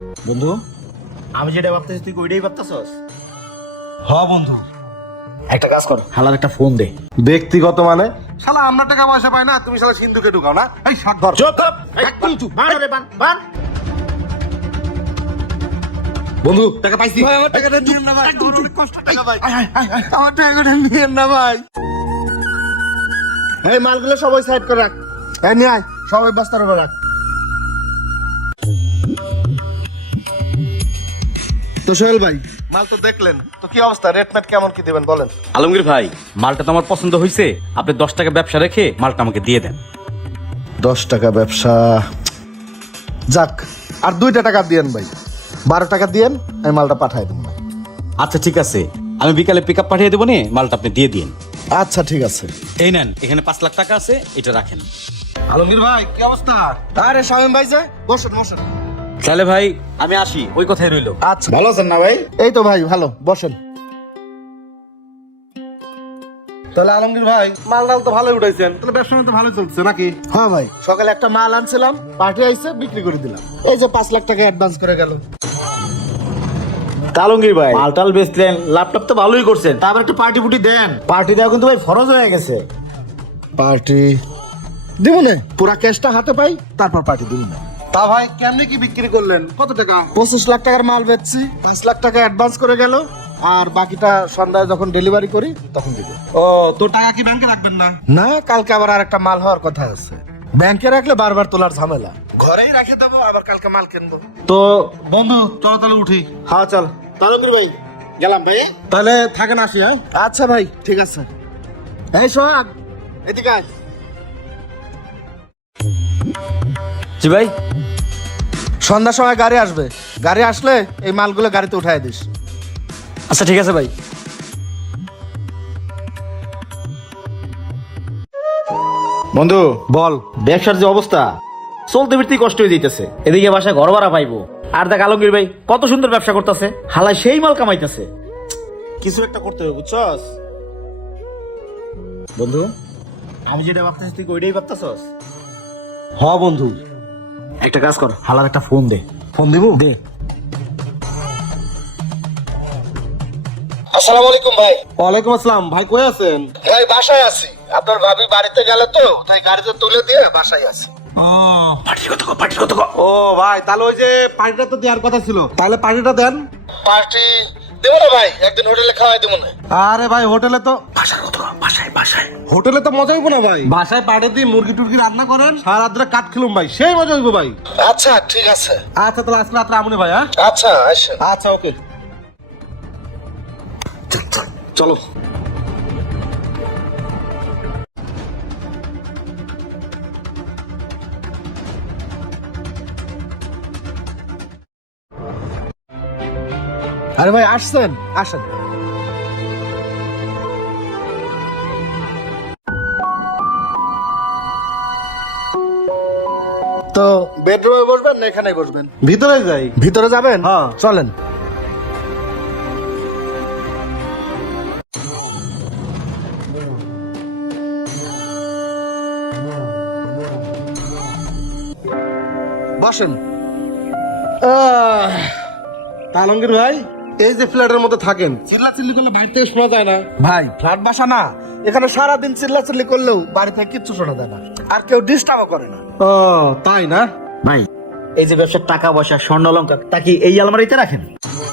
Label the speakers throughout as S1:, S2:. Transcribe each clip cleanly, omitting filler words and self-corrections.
S1: বন্ধু, আমি যেটা ভাবতেছি তুই ওইটাই ভাবতেছস?
S2: হ্যাঁ বন্ধু,
S1: একটা কাজ কর, হালার একটা ফোন দে।
S2: ব্যক্তিগত মানে শালা আমরা টাকা পয়সা পাই না, তুমি শালা সিন্ধুকে ঢুকাও না। এই শাক ধর।
S1: চুপ চুপ,
S2: একদম চুপ।
S1: বান রে বান বান।
S2: বন্ধু টাকা পাইছি।
S3: ভাই আমার টাকাটা নিয়েন না ভাই,
S2: একদম
S3: আমার
S2: চুপ।
S3: অনেক কষ্ট টাকা ভাই,
S2: আয়, আয়, আয়, আয়।
S3: আমার টাকাটা নিয়েন না ভাই।
S2: এই মালগুলো সবাই সাইড করে রাখ। এই নিয়ে আয়, সবাই বস্তার উপর রাখ। তো সোহেল ভাই, মাল তো দেখলেন, তো কি অবস্থা, রেট মেট কেমন কি দিবেন বলেন?
S4: আলমগীর ভাই, মালটা তো আমার পছন্দ হয়েছে। আপনি 10 টাকা ব্যবসা রেখে মালটা আমাকে দিয়ে দেন।
S2: 10 টাকা ব্যবসা, যাক আর 2টা টাকা দিয়েন ভাই, 12 টাকা দিয়েন, আমি মালটা পাঠাই দেবো।
S4: আচ্ছা ঠিক আছে, আমি বিকালে পিক আপ পাঠিয়ে দেবো নে, মালটা আপনি দিয়ে দিন।
S2: আচ্ছা ঠিক আছে।
S4: এই নেন, এখানে 5 লাখ টাকা আছে, এটা রাখেন।
S2: আলমগীর ভাই কি অবস্থা? আরে শামিম ভাই যে, বসেন বসেন।
S4: তাহলে ভাই আমি আসি, ওই কথাই রইলো।
S2: আচ্ছা, ভালো আছেন না ভাই? এই তো ভাই ভালো, বসেন। তাহলে আলমগীর ভাই, মাল ডাল তো ভালোই উঠাইছেন, তাহলে ব্যবসা তো ভালো চলছে নাকি? হ্যাঁ ভাই, সকালে একটা মাল আনছিলাম, পার্টি আইছে, বিক্রি করে দিলাম। এই যে 5 লাখ টাকা অ্যাডভান্স করে গেল।
S1: তালঙ্গীর ভাই, মালটাল বেচলেন, ল্যাপটপ তো ভালোই করছেন, তারপর একটু পার্টি ফুটি দেন। পার্টি দেওয়া কিন্তু ভাই ফরজ হয়ে গেছে।
S2: পার্টি দিব না, পুরা ক্যাশটা হাতে পাই, তারপর পার্টি দিব না। তা ভাই কেমনি কি বিক্রি করলেন, কত টাকা? 25 লাখ টাকার মাল বেচছি, 5 লাখ টাকা অ্যাডভান্স করে গেল, আর বাকিটা সন্ধ্যায় যখন ডেলিভারি করি তখন দিব। ও, তো টাকা কি ব্যাংকে রাখবেন না? না, কালকে আবার আরেকটা মাল হওয়ার কথা আছে, ব্যাংকে রাখলে বারবার তোলার ঝামেলা, ঘরেই রেখে দেবো, আবার কালকে মাল কিনবো। তো বন্ধু চলো তাহলে উঠি। হ্যাঁ চল।
S1: তালঙ্গীর ভাই, গেলাম ভাই।
S2: তাহলে থাকেন, আসি। হ্যাঁ আচ্ছা ভাই, ঠিক আছে। এই সোহাগ, এদিকে আয়।
S4: জি ভাই।
S2: সন্ধ্যার সময় গাড়ি আসবে, গাড়ি আসলে এই মালগুলো গাড়িতে উঠাই দিস।
S4: আচ্ছা ঠিক আছে ভাই।
S1: বন্ধু,
S2: বল।
S1: ব্যবসার যে অবস্থা, চলতে ফিরতেই কষ্ট হয়ে যাইতেছে। এদিকে বাসায় ঘর ভাড়া পাইবো, আর দেখ আলমগীর ভাই কত সুন্দর ব্যবসা করতেছে, হালায় সেই মাল কামাইতেছে।
S2: কিছু একটা করতে হবে, বুঝছস?
S1: বন্ধু, আমি যেটা ভাবতেছি তুই ওইটাই ভাবতেছস?
S2: হ বন্ধু।
S1: একটা কাজ কর, হালার একটা ফোন দে।
S2: ফোন দিব?
S1: দে।
S2: আসসালামু আলাইকুম ভাই। ওয়ালাইকুম আসসালাম। ভাই কই আছেন? ভাই বাসায় আছি, আপনার ভাবি বাড়িতে গেলে তো, তাই গাড়িতে তুলে দিয়ে বাসায় আছি। ও ভাই, তাহলে ওই যে পার্টিটা তো দেওয়ার কথা ছিল, তাহলে পার্টিটা দেন। পার্টি দেবো না ভাই, একদিন হোটেলে খাওয়াই দেবো না। আরে ভাই, হোটেলে তো বাসায় হোটেলে তো মজা হইব না ভাই, বাসায় পার্টি দিয়ে মুরগি টুরগি রান্না করেন, সারা রাত্রে কাঠ খেলুম ভাই, সেই মজা হইব ভাই। আচ্ছা ঠিক আছে। আচ্ছা তাহলে আজকে রাত্রে আমনি ভাই। হ্যাঁ আচ্ছা আসেন। আচ্ছা ওকে, চলো। আরে ভাই আসছেন, আসেন। তো বেডরুমে বসবেন না এখানে বসবেন? ভিতরে যাই। ভিতরে যাবেন? হ্যাঁ চলেন। বসেন। তালঙ্গীর ভাই, এই যে ফ্ল্যাটের মধ্যে থাকেন, চিল্লা চিল্লি করলে বাড়ি থেকে শোনা যায় না ভাই। ফ্ল্যাট বাসা না, এখানে সারাদিন চিল্লা চিল্লি করলেও বাড়ি থেকে কিচ্ছু শোনা যায় না, আর কেউ ডিস্টার্বও করে না। ও তাই না
S1: ভাই, এই যে ব্যবসার টাকা পয়সা স্বর্ণ অলংকার তা কি এই আলমারিতে রাখেন?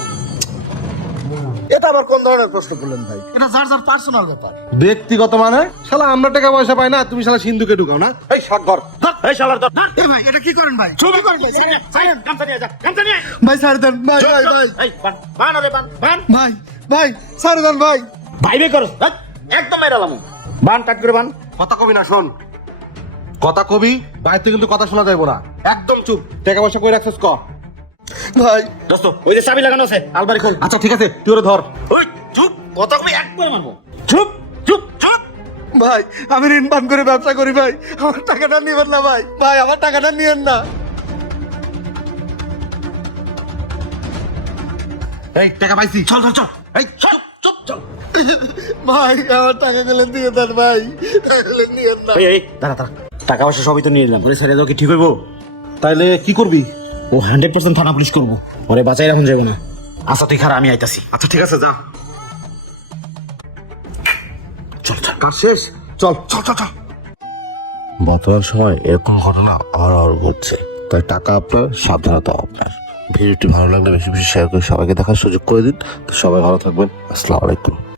S2: এটা আবার কোন ধরনের প্রশ্ন করলেন ভাই? এটা যার যার পার্সোনাল ব্যাপার। ব্যক্তিগত মানে শালা আমরা টাকা পয়সা পাই না, তুমি শালা সিন্ধুকে ঢুকাও না। এই শট ধর।
S1: এই শালার দর।
S2: এই ভাই, এটা কি করেন ভাই?
S1: ছবি করেন ভাই, সাইলেন্ট গামছা নিয়ে যা, গামছা নিয়ে।
S2: ভাই ছাড় দেন ভাই, ভাই ভাই
S1: এই বান বান রে বান বান।
S2: ভাই ভাই ছাড় দেন ভাই।
S1: ভাই বে করস, একদম মেরালাম। বান টাক করে বান।
S2: কথা কবি না, শোন। কথা কবি, বাইরে কিন্তু কথা শোনা যাইব না, একদম চুপ। টাকা পয়সা কই রাখছিস ক? ভাই
S1: দোস্ত, ওই যে চাবি লাগানো আছে, আলমারি খোল।
S2: আচ্ছা ঠিক আছে, তুই ওরে ধর।
S1: ওই চুপ, কথা কই একবার মারবো। চুপ চুপ চুপ।
S2: ভাই আমি ঋণ পান করে ব্যবসা করি ভাই, আমার টাকাটা নিবেন না ভাই, ভাই আমার টাকাটা নিয়েন না। এই টাকা পাইছি,
S1: চল চল চল। এই চল চুপ চল।
S2: ভাই আমার টাকা গেলে দিয়ে দেন ভাই, টাকা গেলে নিয়েন না।
S1: এই দাঁড়া দাঁড়া, টাকা পয়সা সবই তো নিয়ে নিলাম, ওরে ছেড়ে দাও কি ঠিক হইবো?
S2: তাইলে কি করবি?
S1: ও 100% থানা পুলিশ করবো, ওরে বাঁচাই রাখুন যাবো না। আচ্ছা তুই খারা, আমি আইতাছি।
S2: আচ্ছা ঠিক আছে, যা।
S1: চল চল।
S2: কাজ শেষ, চল চল চল চল। বর্তমান সময় এরকম ঘটনা আর ঘটছে, তাই টাকা আপনার, সাবধানতা আপনার। ভিডিওটি ভালো লাগলে বেশি বেশি শেয়ার করে সবাইকে দেখার সুযোগ করে দিন। তো সবাই ভালো থাকবেন, আসসালামু আলাইকুম।